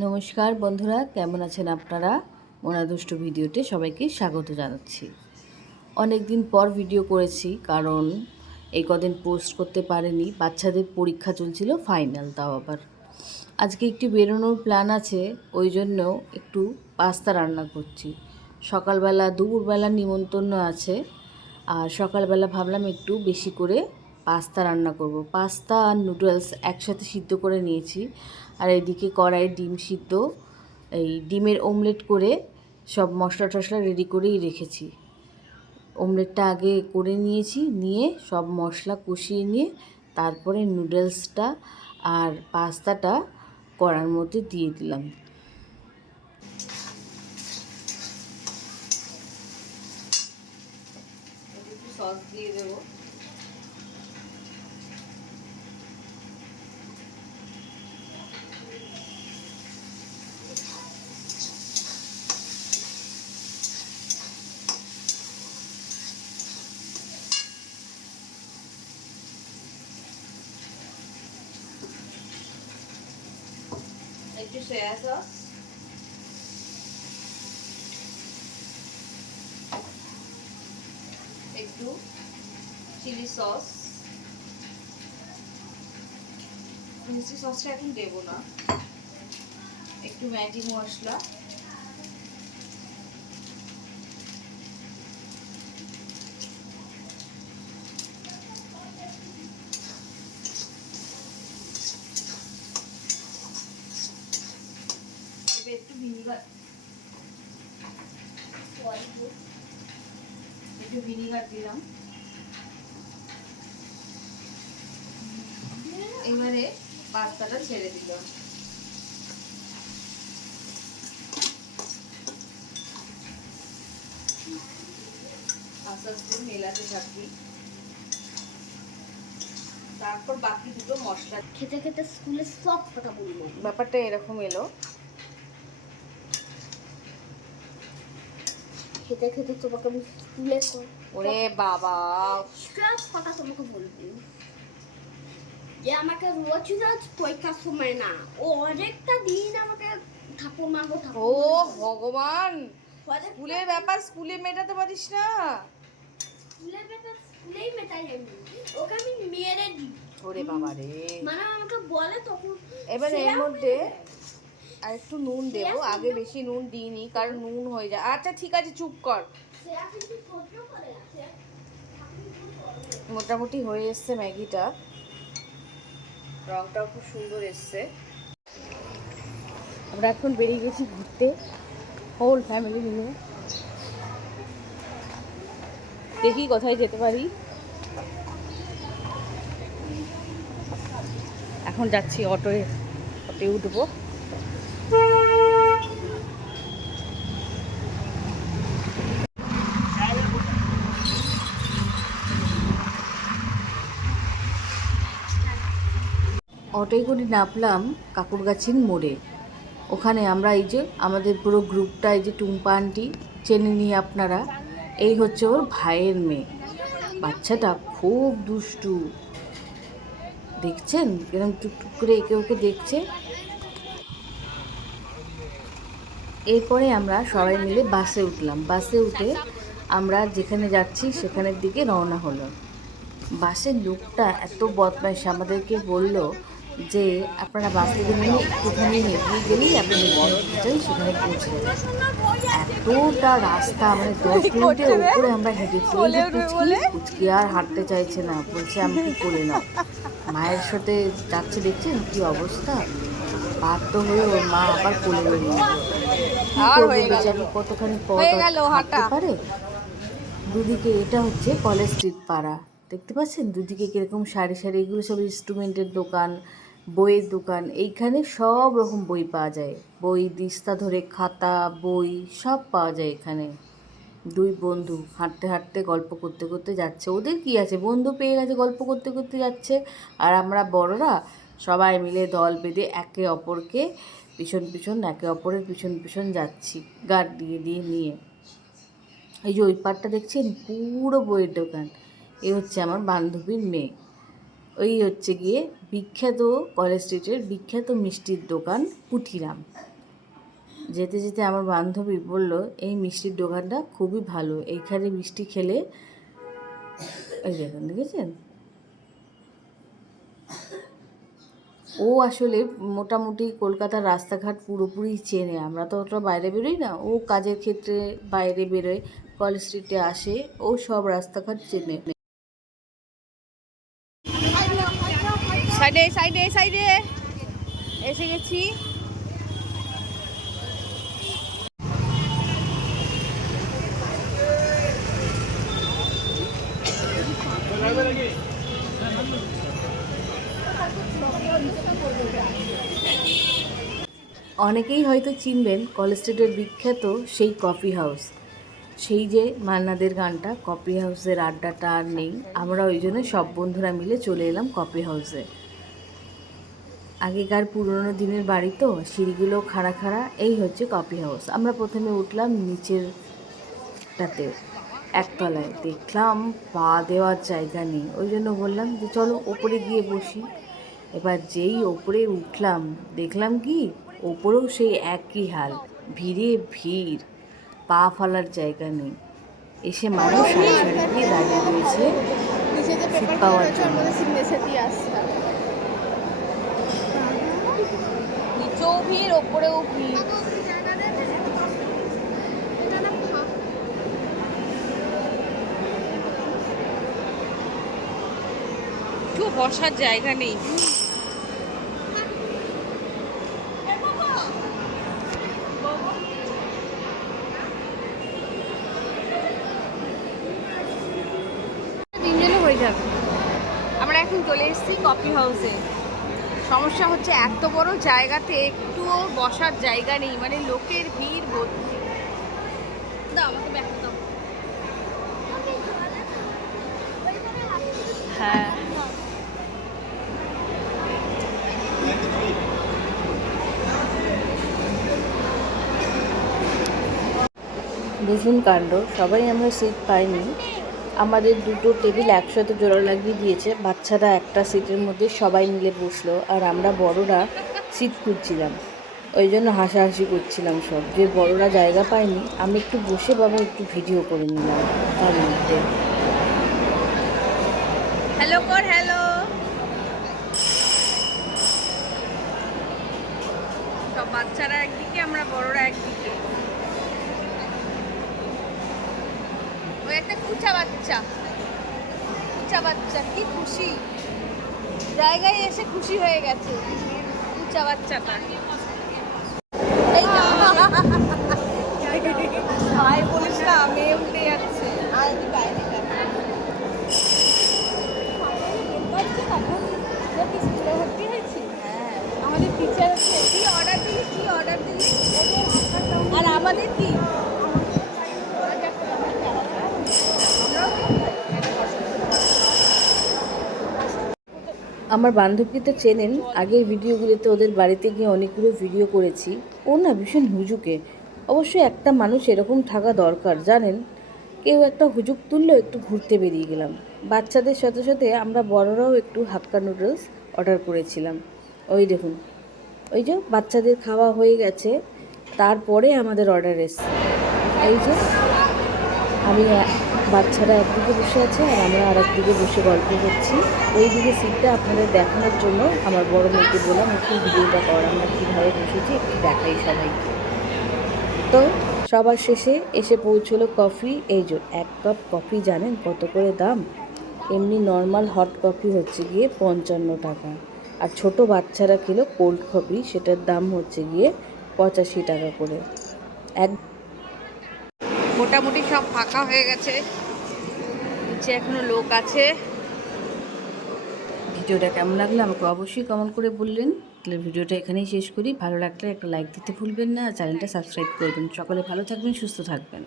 নমস্কার বন্ধুরা, কেমন আছেন আপনারা? মোনাদুষ্ট ভিডিওতে সবাইকে স্বাগত জানাচ্ছি। অনেক দিন পর ভিডিও করেছি, কারণ এই কদিন পোস্ট করতে পারেনি। বাচ্চাদের পরীক্ষা চলছিল ফাইনাল তাও আবার। আজকে একটু বেরোনোর প্ল্যান আছে, ওই জন্য একটু পাস্তা রান্না করছি। সকালবেলা, দুপুরবেলা নিমন্ত্রণ আছে, আর সকালবেলা ভাবলাম একটু বেশি করে পাস্তা রান্না করব। পাস্তা আর নুডলস একসাথে সিদ্ধ করে নিয়েছি। আর এদিকে কড়াই ডিম সিদ্ধ। এই ডিমের ওমলেট করে সব মশলা টশলা রেডি করেই রেখেছি। ওমলেটটা আগে করে নিয়েছি, নিয়ে সব মশলা কষিয়ে নিয়ে তারপরে নুডলসটা আর পাস্তাটা কড়ার মধ্যে দিয়ে দিলাম সস দিয়ে দেবো একটু সয়া সস একটু চিলি সস মিষ্টি সসটা এখন দেবো না। একটু ম্যাগি মশলা এবার একটু ভিনিগার একটু ভিনিগার দিলাম। এবারে পাস্তাটা ছেড়ে দিলাম। আস্তে আস্তে মেলাতে থাকি। তারপর বাকি দুটো মশলা খেতে খেতে স্কুলে সব কথা বলব। ব্যাপারটা এরকম এলো। খেতে খেতে তোমাকে আমি স্কুলে ওরে বাবা। সব কথা তোমাকে বলব। যে আমাকে রোজ রোজ পরীক্ষার সময় না ও অনেকটা দিন আমাকে ও ভগবান স্কুলের ব্যাপার স্কুলে মেটাতে পারিস না? স্কুলের ব্যাপার স্কুলেই মেটাই আমি। ওকে আমি মেরে দিই। ওরে বাবা রে। মানে আমাকে বলে তখন এবার এর মধ্যে। আর একটু নুন দেবো আগে বেশি নুন দিইনি কারণ নুন হয়ে যায়। আচ্ছা ঠিক আছে চুপ কর। মোটামুটি হয়ে এসছে ম্যাগিটা। রংটাও খুব সুন্দর এসছে। আমরা এখন বেরিয়ে গেছি ঘুরতে হোল ফ্যামিলি মিলে দেখি কোথায় যেতে পারি। এখন যাচ্ছি অটোয় অটোয় উঠবো। অটোয় করে নামলাম কাকুরগাছির মোড়ে। ওখানে আমরা এই যে আমাদের পুরো গ্রুপটা, এই যে টুম্পা আন্টি, চেনে নিয়ে আপনারা, এই হচ্ছে ওর ভাইয়ের মেয়ে। বাচ্চাটা খুব দুষ্টু। দেখছেন? কিরম টুকটুক করে একে ওকে দেখছে। এরপরে আমরা সবাই মিলে বাসে উঠলাম। বাসে উঠে আমরা যেখানে যাচ্ছি সেখানের দিকে রওনা হলো বাসের লোকটা এত বদমাইশ, আমাদেরকে বলল যে আপনারা বাস নেমে একটুখানি হেঁটে গেলেই আপনি যেখানে সেখানে পৌঁছে যাবেন। এতটা রাস্তা মানে দশ মিনিটের উপরে আমরা হেঁটেছি এই যে পুচকি পুচকি আর হাঁটতে চাইছে না বলছে আমি কি করে নাও মায়ের সাথে যাচ্ছে দেখছেন কি অবস্থা? বাধ্য হয়ে ওর মা আবার কোলে বেরিয়ে বেচারি কতখানি পথ হাঁটতে পারে? দুদিকে এটা হচ্ছে কলেজ স্ট্রিট পাড়া। দেখতে পাচ্ছেন? দুদিকে কীরকম সারি সারি এগুলো সব ইনস্ট্রুমেন্টের দোকান। বইয়ের দোকান, এইখানে সব রকম বই পাওয়া যায়। বই, দিস্তা ধরে খাতা, বই, সব পাওয়া যায় এখানে। দুই বন্ধু হাঁটতে হাঁটতে গল্প করতে করতে যাচ্ছে। ওদের কি আছে? বন্ধু পেয়ে গেছে, গল্প করতে করতে যাচ্ছে। আর আমরা বড়রা সবাই মিলে দল বেঁধে একে অপরকে পিছন পিছন, একে অপরের পিছন পিছন যাচ্ছি, গার্ড দিয়ে দিয়ে নিয়ে। এই যে ওই পাটটা দেখছেন? পুরো বইয়ের দোকান। এ হচ্ছে আমার বান্ধবীর মেয়ে। ওই হচ্ছে গিয়ে বিখ্যাত কলেজ স্ট্রিটের বিখ্যাত মিষ্টির দোকান পুঠিরাম যেতে যেতে আমার বান্ধবী বলল, এই মিষ্টির দোকানটা খুবই ভালো এইখানে মিষ্টি খেলে এই দেখুন দেখেছেন? ও আসলে মোটামুটি কলকাতার রাস্তাঘাট পুরোপুরি চেনে, আমরা তো ওটা বাইরে বেরোই না। ও কাজের ক্ষেত্রে বাইরে বেরোয়, কলেজ স্ট্রিটে আসে, ও সব রাস্তাঘাট চেনে। সাইডে সাইডে সাইডে। এসে গেছি। অনেকেই হয়তো চিনবেন কলেজ স্ট্রিটের বিখ্যাত সেই কফি হাউস। সেই যে মান্নাদের গানটা, কফি হাউসের আড্ডাটা আর নেই, আমরা ওই জন্য সব বন্ধুরা মিলে চলে এলাম কফি হাউসে। আগেকার পুরনো দিনের বাড়ি তো সিঁড়িগুলো খাড়া খাড়া এই হচ্ছে কফি হাউস আমরা প্রথমে উঠলাম নিচেরটাতে একতলায়। দেখলাম পা দেওয়ার জায়গা নেই। ওই জন্য বললাম যে চলো ওপরে গিয়ে বসি। এবার যেই ওপরে উঠলাম দেখলাম কি? ওপরেও সেই একই হাল। ভিড়ে ভিড়। পা ফেলার জায়গা নেই। এসে মানুষ সারি সারি দিয়ে দাঁড়িয়ে রয়েছে পাওয়ার জন্য। মধ্যে সিগনেচার দিয়ে আসতে হবে নিচেও ভিড়, ওপরেও ভিড়। কেউ বসার জায়গা নেই। যাবে। আমরা এখন চলে এসেছি কফি হাউসে। সমস্যা হচ্ছে, এত বড় জায়গাতে একটুও বসার জায়গা নেই মানে লোকের ভিড় ভর্তি দাও, আমাকে হ্যাঁ। দেখুন কাণ্ড, সবাই আমরা সিট পাইনি। আমাদের দুটো টেবিল একসাথে জোড়া লাগিয়ে দিয়েছে, বাচ্চারা একটা সিটের মধ্যে সবাই মিলে বসল, আর আমরা বড়রা সিট খুঁজছিলাম। ওই জন্য হাসাহাসি করছিলাম সব। যে বড়রা জায়গা পায়নি, আমি একটু বসে বাবা একটু ভিডিও করে নিলাম তার মধ্যে। হ্যালো কর হ্যালো সব বাচ্চারা একদিকে, আমরা বড়রা একদিকে। ওই একটা কুচা বাচ্চা। কুচা বাচ্চা, কি খুশি। জায়গায় এসে খুশি হয়ে গেছে। কুচা বাচ্চাটা এই না। ভাই বলিস না মেয়ে উঠে যাচ্ছে আর বাইরে আমাদের টিচার হচ্ছে কি অর্ডার দিলি কি অর্ডার দিলি আর আমাদের কি আমার বান্ধবী তো চেনেন, আগের ভিডিওগুলোতে ওদের বাড়িতে গিয়ে অনেকগুলো ভিডিও করেছি। ও না ভীষণ হুজুকে। অবশ্যই একটা মানুষ এরকম থাকা দরকার, জানেন? কেউ একটা হুজুক তুললেও একটু ঘুরতে বেরিয়ে গেলাম। বাচ্চাদের সাথে সাথে আমরা বড়রাও একটু হাক্কা নুডলস অর্ডার করেছিলাম। ওই দেখুন, ওই যে বাচ্চাদের খাওয়া হয়ে গেছে, তারপরে আমাদের অর্ডার এসছে। এই যে, আমি বাচ্চারা একদিকে বসে আছে আর আমরা আর একদিকে বসে গল্প করছি। ওই দিকে সিটটা আপনাদের দেখানোর জন্য আমার বড় মেয়েকে বললাম, একটু ভিডিওটা কর, আমরা কীভাবে বসেছি একটু দেখাই সবাইকে। তো সবার শেষে এসে পৌঁছলো কফি এই যে এক কাপ কফি জানেন কত করে দাম? এমনি নর্মাল হট কফি হচ্ছে গিয়ে পঞ্চান্ন টাকা। আর ছোট বাচ্চারা খেলো কোল্ড কফি সেটার দাম হচ্ছে গিয়ে পঁচাশি টাকা করে। এক মোটামুটি সব ফাঁকা হয়ে গেছে। নিচে এখনও লোক আছে। ভিডিওটা কেমন লাগল আমাকে অবশ্যই কমেন্ট করে বললেন। তাহলে ভিডিওটা এখানেই শেষ করি। ভালো লাগলে একটা লাইক দিতে ভুলবেন না। আর চ্যানেলটা সাবস্ক্রাইব করবেন। সকলে ভালো থাকবেন, সুস্থ থাকবেন।